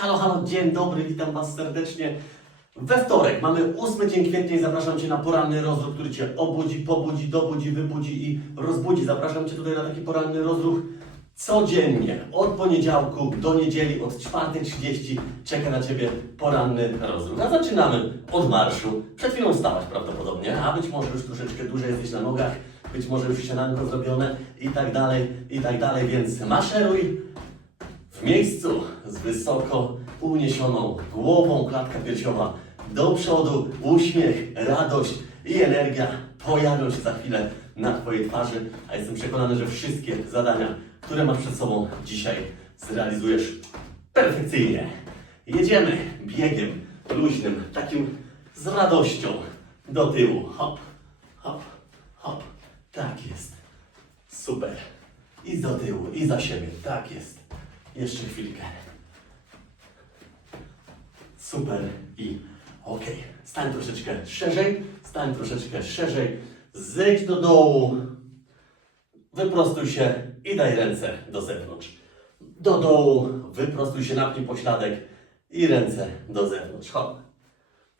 Halo, halo, dzień dobry, witam Was serdecznie. We wtorek mamy 8 dzień kwietnia i zapraszam Cię na poranny rozruch, który Cię obudzi, pobudzi, dobudzi, wybudzi i rozbudzi. Zapraszam Cię tutaj na taki poranny rozruch codziennie, od poniedziałku do niedzieli, od 4.30 czeka na Ciebie poranny rozruch. A zaczynamy od marszu. Przed chwilą stałaś prawdopodobnie, a być może już troszeczkę dłużej jesteś na nogach, być może już śniadanko zrobione i tak dalej, i tak dalej, więc maszeruj w miejscu z wysoko uniesioną głową, klatka piersiowa do przodu, uśmiech, radość i energia pojawią się za chwilę na Twojej twarzy, a jestem przekonany, że wszystkie zadania, które masz przed sobą dzisiaj zrealizujesz perfekcyjnie. Jedziemy biegiem luźnym, takim z radością do tyłu. Hop, hop, hop. Tak jest. Super. I do tyłu, i za siebie. Tak jest. Jeszcze chwilkę. Super i okej. Stań troszeczkę szerzej, stań troszeczkę szerzej, zejdź do dołu, wyprostuj się i daj ręce do zewnątrz. Do dołu, wyprostuj się, napnij pośladek i ręce do zewnątrz. Hop.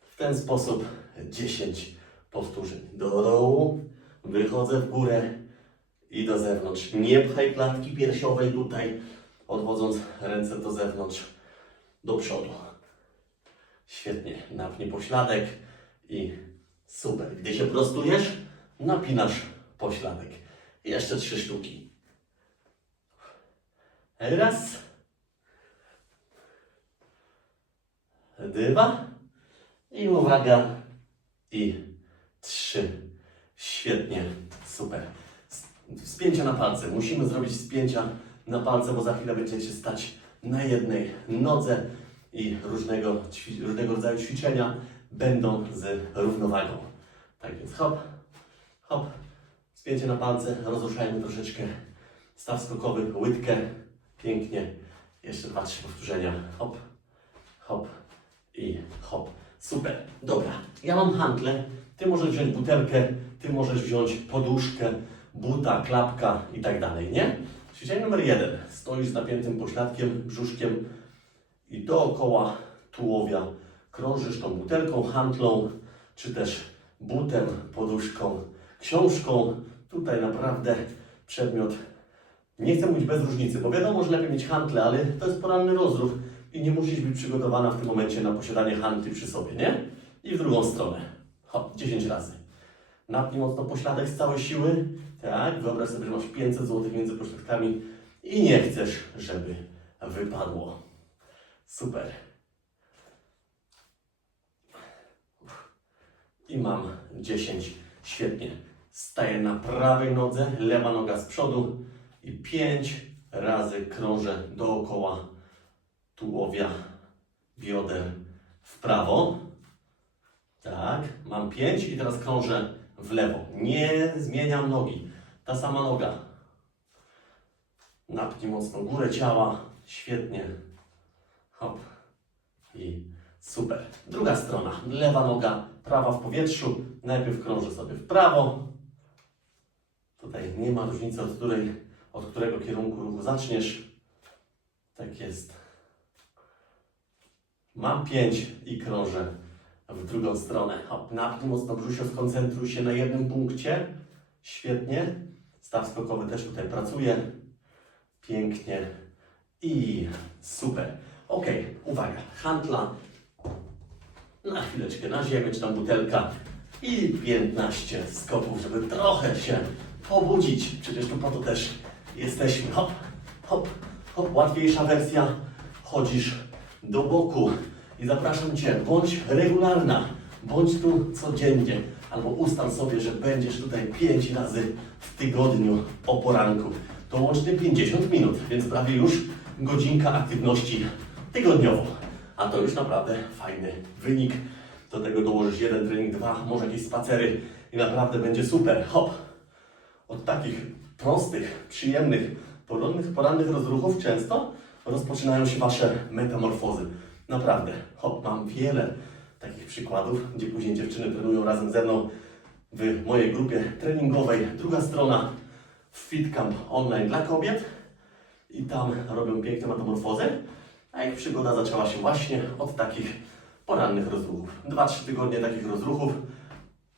W ten sposób 10 powtórzeń. Do dołu, wychodzę w górę i do zewnątrz. Nie pchaj klatki piersiowej tutaj, odwodząc ręce do zewnątrz, do przodu. Świetnie. Napnij pośladek i super. Gdy się prostujesz, napinasz pośladek. Jeszcze trzy sztuki. Raz. Dwa. I uwaga. I trzy. Świetnie. Super. Spięcia na palce. Musimy zrobić spięcia na palce, bo za chwilę będziecie stać na jednej nodze i różnego, różnego rodzaju ćwiczenia będą z równowagą. Tak więc hop, hop, spięcie na palce, rozruszajmy troszeczkę staw skokowy, łydkę, pięknie, jeszcze dwa, trzy powtórzenia, hop, hop i hop. Super, dobra, ja mam hantle, ty możesz wziąć butelkę, ty możesz wziąć poduszkę, buta, klapka i tak dalej, nie? Ćwiczenie numer jeden. Stoisz z napiętym pośladkiem, brzuszkiem i dookoła tułowia krążysz tą butelką, hantlą, czy też butem, poduszką, książką. Tutaj naprawdę przedmiot, nie chcę mówić bez różnicy, bo wiadomo, że lepiej mieć hantle, ale to jest poranny rozruch i nie musisz być przygotowana w tym momencie na posiadanie hantli przy sobie, nie? I w drugą stronę. Hop, 10 razy. Napnij mocno pośladek z całej siły. Tak, wyobraź sobie, że masz 500 zł między pośladkami i nie chcesz, żeby wypadło. Super. I mam 10. Świetnie. Staję na prawej nodze, lewa noga z przodu i 5 razy krążę dookoła tułowia, bioder w prawo. Tak, mam 5 i teraz krążę w lewo. Nie zmieniam nogi. Ta sama noga. Napnij mocno górę ciała. Świetnie. Hop. I super. Druga strona. Lewa noga, prawa w powietrzu. Najpierw krążę sobie w prawo. Tutaj nie ma różnicy, od, której, od którego kierunku ruchu zaczniesz. Tak jest. Mam pięć i krążę w drugą stronę. Hop, napnij mocno brzuszio, skoncentruj się na jednym punkcie. Świetnie. Staw skokowy też tutaj pracuje. Pięknie. I super. Ok, uwaga. Hantla na chwileczkę na ziemię, czy tam butelka. I 15 skoków, żeby trochę się pobudzić. Przecież tu po to też jesteśmy. Hop, hop, hop. Łatwiejsza wersja. Chodzisz do boku. I zapraszam Cię, bądź regularna, bądź tu codziennie, albo ustal sobie, że będziesz tutaj 5 razy w tygodniu o poranku. To łącznie 50 minut, więc prawie już godzinka aktywności tygodniowo. A to już naprawdę fajny wynik. Do tego dołożysz jeden trening, dwa, może jakieś spacery i naprawdę będzie super. Hop! Od takich prostych, przyjemnych, porannych, porannych rozruchów często rozpoczynają się Wasze metamorfozy. Naprawdę, hop, mam wiele takich przykładów, gdzie później dziewczyny trenują razem ze mną w mojej grupie treningowej. Druga strona Fit Camp Online dla kobiet i tam robią piękne metamorfozy. A ich przygoda zaczęła się właśnie od takich porannych rozruchów. 2-3 tygodnie takich rozruchów.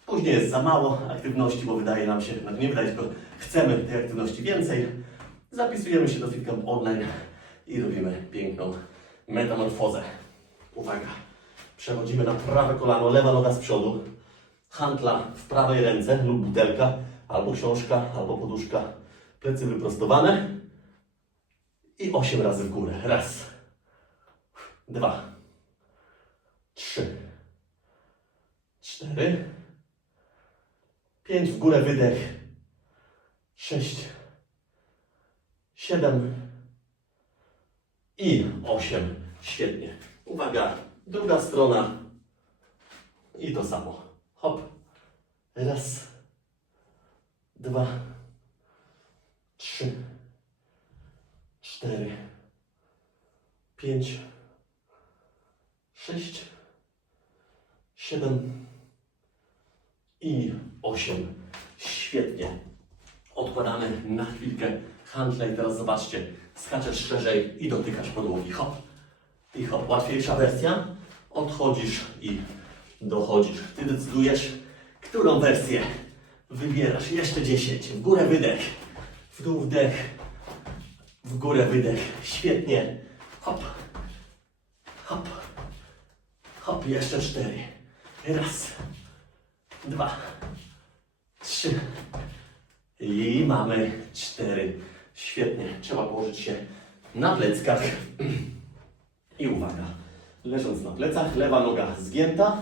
Później jest za mało aktywności, bo wydaje nam się, no nie wydaje, tylko chcemy tej aktywności więcej. Zapisujemy się do Fitcamp Online i robimy piękną metamorfozę. Uwaga, przechodzimy na prawe kolano, lewa noga z przodu, hantla w prawej ręce lub butelka, albo książka, albo poduszka, plecy wyprostowane. I 8 razy w górę. Raz, dwa, trzy, cztery, pięć w górę, wydech, sześć, siedem. I osiem. Świetnie. Uwaga, druga strona i to samo. Hop. Raz, dwa, trzy, cztery, pięć, sześć, siedem i osiem. Świetnie. Odkładamy na chwilkę handle i teraz zobaczcie, skaczesz szerzej i dotykasz podłogi. Hop i hop. Łatwiejsza wersja. Odchodzisz i dochodzisz. Ty decydujesz, którą wersję wybierasz. Jeszcze 10. W górę wydech. W dół wdech. W górę wydech. Świetnie. Hop. Hop. Hop. Jeszcze cztery. Raz. Dwa. Trzy. I mamy cztery. Świetnie. Trzeba położyć się na pleckach. I uwaga. Leżąc na plecach, lewa noga zgięta,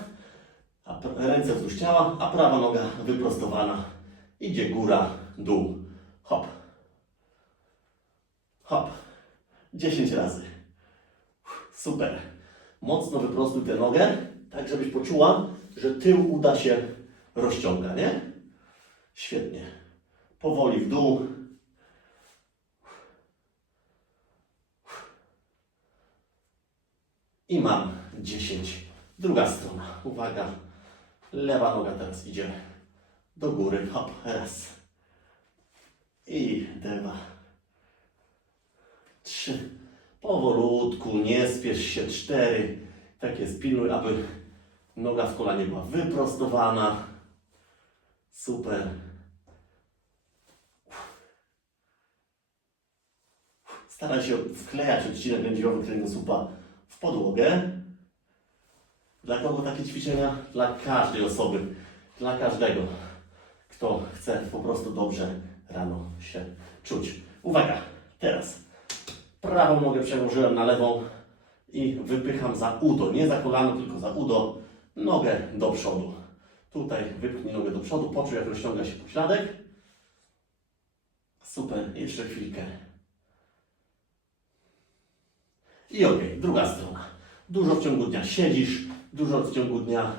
ręce wzdłuż ciała, a prawa noga wyprostowana. Idzie góra, dół. Hop. Hop. 10 razy. Super. Mocno wyprostuj tę nogę, tak żebyś poczuła, że tył uda się rozciąga, nie? Świetnie. Powoli w dół. I mam 10. Druga strona. Uwaga. Lewa noga teraz idzie do góry. Hop. Raz. I dwa. Trzy. Powolutku. Nie spiesz się. Cztery. Tak jest. Pilnuj, aby noga w kolanie była wyprostowana. Super. Staraj się wklejać odcinek lędźwiowy kręgosłupa w podłogę. Dla kogo takie ćwiczenia? Dla każdej osoby, dla każdego, kto chce po prostu dobrze rano się czuć. Uwaga, teraz prawą nogę przełożyłem na lewą i wypycham za udo, nie za kolano, tylko za udo, nogę do przodu. Tutaj wypchnij nogę do przodu, poczuj jak rozciąga się pośladek. Super, jeszcze chwilkę. I okej, druga strona. Dużo w ciągu dnia siedzisz, dużo w ciągu dnia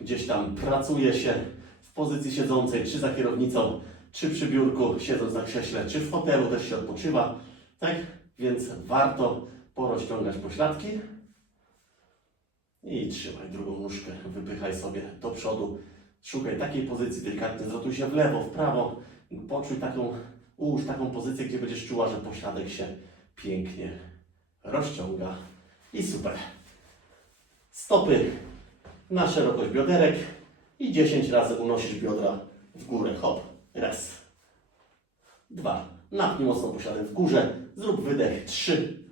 gdzieś tam pracuje się w pozycji siedzącej, czy za kierownicą, czy przy biurku, siedząc na krześle, czy w fotelu też się odpoczywa. Tak? Więc warto porozciągać pośladki. I trzymaj drugą nóżkę, wypychaj sobie do przodu. Szukaj takiej pozycji, delikatnie zrotuj się w lewo, w prawo. Poczuj taką, ułóż taką pozycję, gdzie będziesz czuła, że pośladek się pięknie rozciąga i super. Stopy na szerokość bioderek i 10 razy unosisz biodra w górę. Hop. Raz. Dwa. Napnij mocno posiadek w górze. Zrób wydech. Trzy.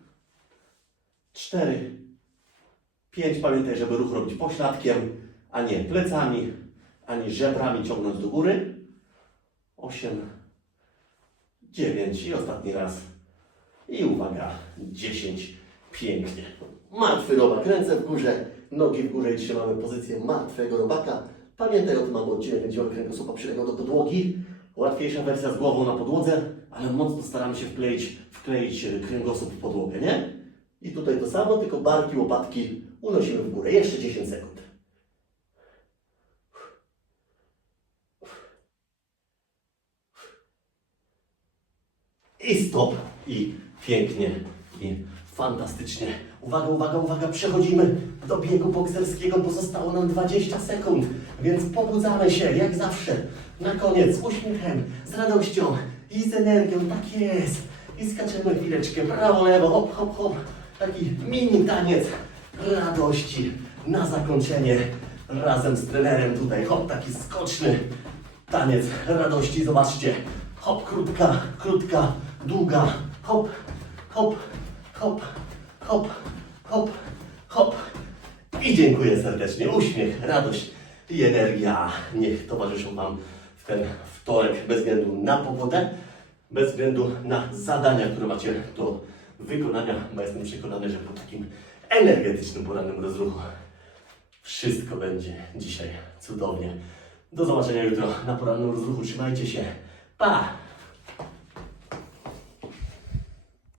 Cztery. Pięć. Pamiętaj, żeby ruch robić pośladkiem, a nie plecami, ani żebrami ciągnąć do góry. Osiem. Dziewięć. I ostatni raz. I uwaga, 10. Pięknie. Martwy robak, ręce w górze, nogi w górze i trzymamy pozycję martwego robaka. Pamiętaj o tym, aby odcinek lędźwiowy kręgosłupa przylegał do podłogi. Łatwiejsza wersja z głową na podłodze, ale mocno staramy się wkleić, wkleić e, kręgosłup w podłogę, nie? I tutaj to samo, tylko barki, łopatki unosimy w górę. Jeszcze 10 sekund. I stop. I pięknie. I fantastycznie. Uwaga, uwaga, uwaga. Przechodzimy do biegu bokserskiego. Pozostało nam 20 sekund. Więc pobudzamy się, jak zawsze. Na koniec z uśmiechem, z radością i z energią. Tak jest. I skaczemy chwileczkę. Prawo, lewo. Hop, hop, hop. taki mini taniec radości na zakończenie razem z trenerem tutaj. Hop, taki skoczny taniec radości. Zobaczcie. Hop, krótka, krótka, długa. Hop, hop, hop, hop, hop, hop. I dziękuję serdecznie. Uśmiech, radość i energia niech towarzyszą Wam w ten wtorek bez względu na pogodę, bez względu na zadania, które macie do wykonania, bo jestem przekonany, że po takim energetycznym porannym rozruchu wszystko będzie dzisiaj cudownie. Do zobaczenia jutro na porannym rozruchu. Trzymajcie się. Pa!